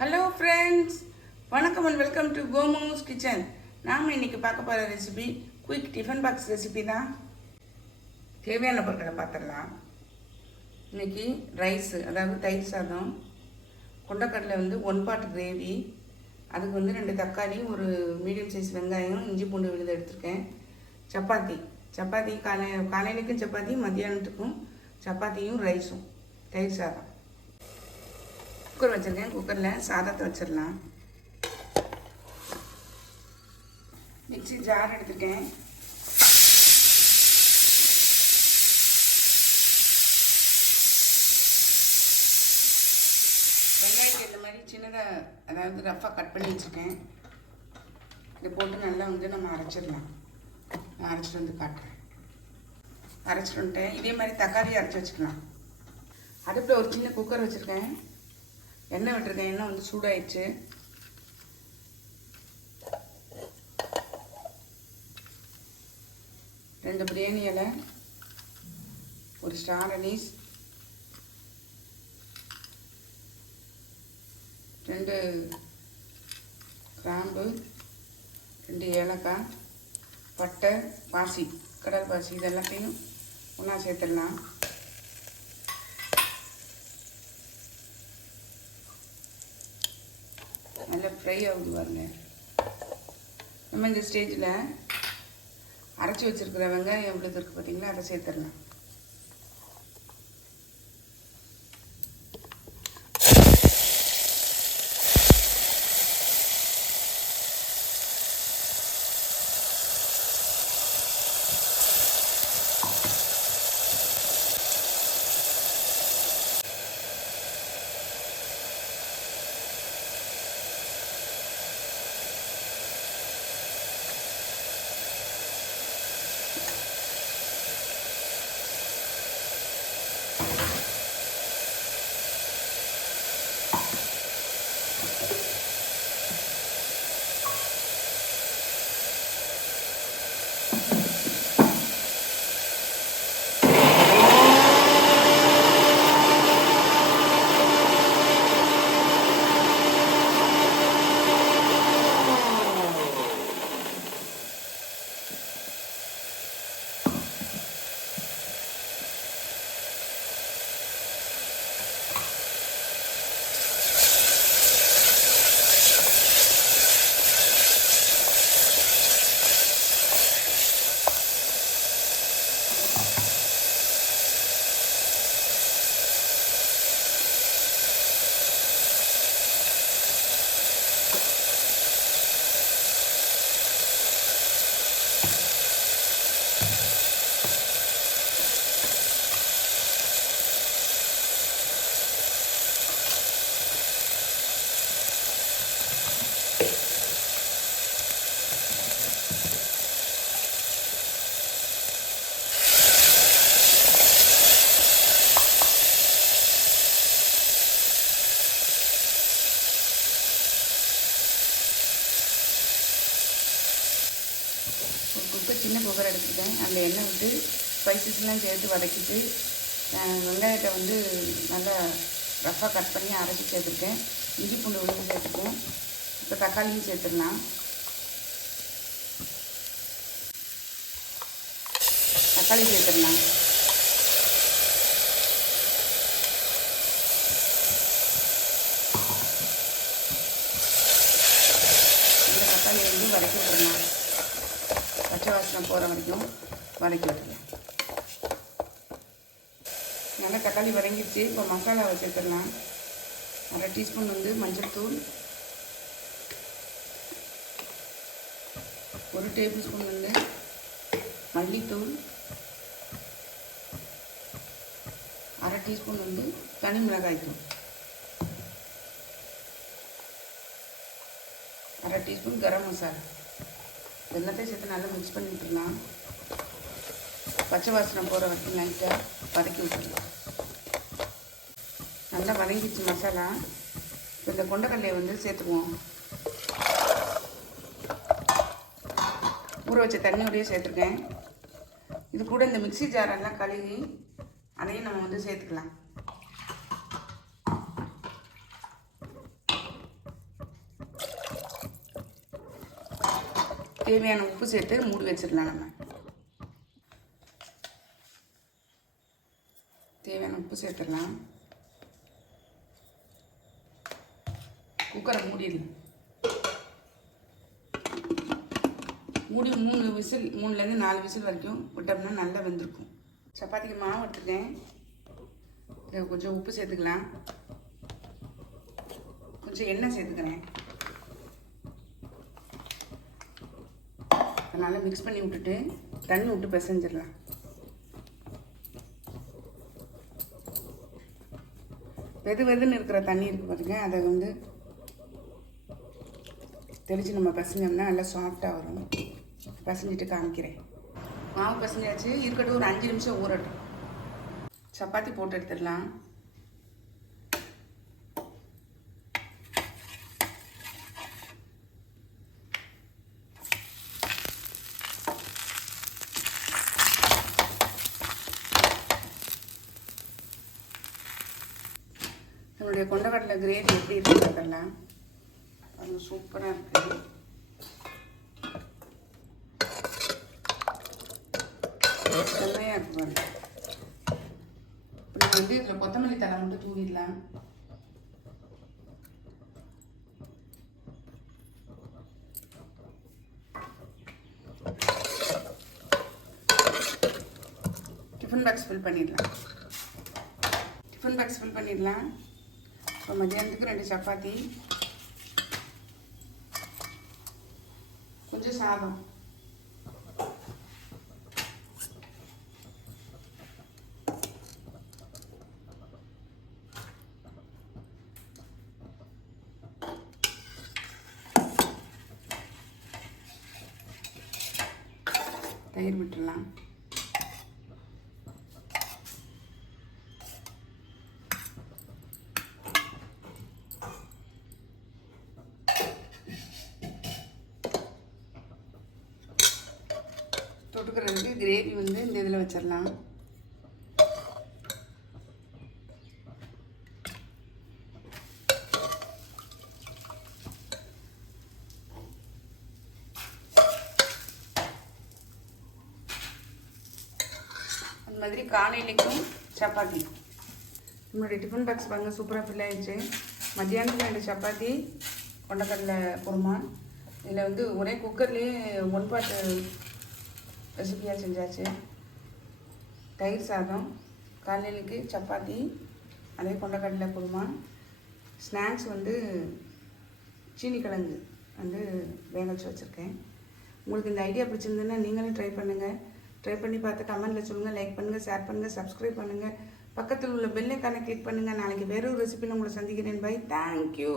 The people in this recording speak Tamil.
ஹலோ ஃப்ரெண்ட்ஸ், வணக்கம் அண்ட் வெல்கம் டு கோமோஸ் கிச்சன். நாம் இன்றைக்கி பார்க்க போகிற recipe quick tiffin box recipe தான். தேவையான பொருட்களை பார்த்துடலாம். இன்றைக்கி ரைஸு, அதாவது தயிர் சாதம், கொண்டக்கடலை 1 பாட் கிரேவி, அதுக்கு 2 தக்காளி, ஒரு மீடியம் சைஸ் வெங்காயம், இஞ்சி பூண்டு விழுது எடுத்திருக்கேன். சப்பாத்தி காலையிலைக்கும் சப்பாத்தி, மத்தியானத்துக்கும் சப்பாத்தியும் ரைஸும், தயிர் சாதம். குக்கர் வச்சுருக்கேன். குக்கரில் சாதத்தை வச்சிடலாம். மிக்ஸி ஜார் எடுத்துருக்கேன். வெங்காயத்தை இந்த மாதிரி சின்னதாக, அதாவது ரஃப்பாக கட் பண்ணி வச்சுருக்கேன். இதை போட்டு நல்லா நம்ம அரைச்சிடலாம். நான் அரைச்சிட்டு காட்டுறேன். அரைச்சிட்டு வந்துட்டேன். இதே மாதிரி தக்காளி அரைச்சி வச்சுக்கலாம். அடுப்பில் ஒரு சின்ன குக்கர் வச்சுருக்கேன். எண்ணெய் விட்டுருக்கேன். எண்ணெய் சூடாயிடுச்சு. ரெண்டு பிரியாணி இலை, ஒரு ஸ்டார் அனீஸ், 2 கிராம்பு, 2 ஏலக்காய், பட்டை, பாசி, கடல் பாசி, இது எல்லாத்தையும் ஒன்றா சேர்த்துடலாம். நல்லா ஃப்ரை ஆகுது பாருங்க. நம்ம இந்த ஸ்டேஜில் அரைச்சி வச்சுருக்கிற வெங்காயம் எவ்வளோ இருக்குது பார்த்தீங்களா, அதை சேர்த்துடலாம். சின்ன குக்கர் எடுத்துட்டேன். அந்த எண்ணெய் விட்டு ஸ்பைசஸ்லாம் சேர்த்து வதக்கிட்டு வெங்காயத்தை நல்லா ரஃப்பாக கட் பண்ணி அரைச்சி சேர்த்துருக்கேன். இஞ்சி பூண்டு விழுந்து சேர்த்துப்போம். இப்போ தக்காளியும் சேர்த்துடலாம். தக்காளி சேர்த்துடலாம். இந்த தக்காளி வதக்கி விட்டுறலாம். பச்சை வாசனை போகிற வரைக்கும் வதக்கி விட்டுருலாம். நல்லா தக்காளி வதங்கிடுச்சு. இப்போ மசாலாவை சேர்த்துடலாம். 1/2 டீஸ்பூன் மஞ்சள் தூள், 1 டேபிள் ஸ்பூன் மல்லித்தூள், 1/2 டீஸ்பூன் தனி மிளகாய் தூள், 1/2 டீஸ்பூன் கரம் மசாலா, எல்லாத்தையும் சேர்த்து நல்லா மிக்ஸ் பண்ணி விட்டுடலாம். பச்சை வாசனை போகிற வரைக்கும் லைட்டாக வதக்கி விட்டுடலாம். நல்லா வதங்கிச்சு மசாலா. இப்போ இந்த கொண்டக்கடலையை சேர்த்துக்குவோம். ஊற வச்ச தண்ணியோடையே சேர்த்துருக்கேன். இது கூட இந்த மிக்ஸி ஜாரெல்லாம் கழுவி அதையும் நம்ம சேர்த்துக்கலாம். தேவையான உப்பு சேர்த்து மூடி வச்சிடலாம். நம்ம தேவையான உப்பு சேர்த்துடலாம். குக்கரை மூடிடலாம். மூடி 3 விசில் 3லேருந்து 4 விசில் வரைக்கும் விட்டோம்னா நல்லா வெந்திருக்கும். சப்பாத்திக்கு மாவு எடுத்துட்டேன். இதை கொஞ்சம் உப்பு சேர்த்துக்கலாம். கொஞ்சம் எண்ணெய் சேர்த்துக்கிறேன். நல்லா மிக்ஸ் பண்ணி விட்டுட்டு தண்ணி விட்டு பிசைஞ்சிடலாம். வெதுன்னு இருக்கிற தண்ணி இருக்குது பாருங்க, அதை வந்து தெளித்து நம்ம பிசைஞ்சோம்னா நல்லா சாஃப்டாக வரும். பிசைஞ்சிட்டு காமிக்கிறேன். மாவு பிசைஞ்சாச்சு, இருக்கட்டும். ஒரு 5 நிமிஷம் ஊறட்டும். சப்பாத்தி போட்டு எடுத்துடலாம். நம்மளுடைய கொண்டக்கடலை கிரேவி எப்படி இருக்குன்னு பார்க்கலாம். அது சூப்பராக இருக்குது. செம்மையாக இருக்கு பாருங்க. இப்போ நம்ம வந்து இதில் கொத்தமல்லி தழை மட்டும் தூவிடலாம். டிஃபன் பாக்ஸ் ஃபில் பண்ணிடலாம். இப்போ மதியானத்துக்கு 2 சப்பாத்தி, கொஞ்சம் சாதம். தயிர் விட்டுடலாம். தொட்டுக்கிறதுக்கு கிரேவி வந்து இந்த இதில் வச்சிடலாம். அந்த மாதிரி காலையிலைக்கும் சப்பாத்தி. நம்மளுடைய டிஃபன் பாக்ஸ் பாருங்கள் சூப்பராக ஃபில் ஆகிடுச்சு. மத்தியானத்துக்கு 2 சப்பாத்தி, கொண்டக்கடலை குருமா. இதில் வந்து ஒரே குக்கர்லேயே 1 பாட் ரெசிபியாக செஞ்சாச்சு. தயிர் சாதம், காலையிலுக்கு சப்பாத்தி, அதே கொண்டக்கடலை குருமா. ஸ்நாக்ஸ் வந்து சீனி கிழங்கு வந்து வேக வச்சு வச்சுருக்கேன். உங்களுக்கு இந்த ஐடியா பிடிச்சிருந்ததுன்னா நீங்களும் ட்ரை பண்ணுங்கள். ட்ரை பண்ணி பார்த்து கமெண்ட்டில் சொல்லுங்கள். லைக் பண்ணுங்கள், ஷேர் பண்ணுங்கள், சப்ஸ்கிரைப் பண்ணுங்கள். பக்கத்தில் உள்ள பெல் ஐக்கானை கிளிக் பண்ணுங்கள். நாளைக்கு வேற ஒரு ரெசிபியில் உங்களை சந்திக்கிறேன். பை. தேங்க்யூ.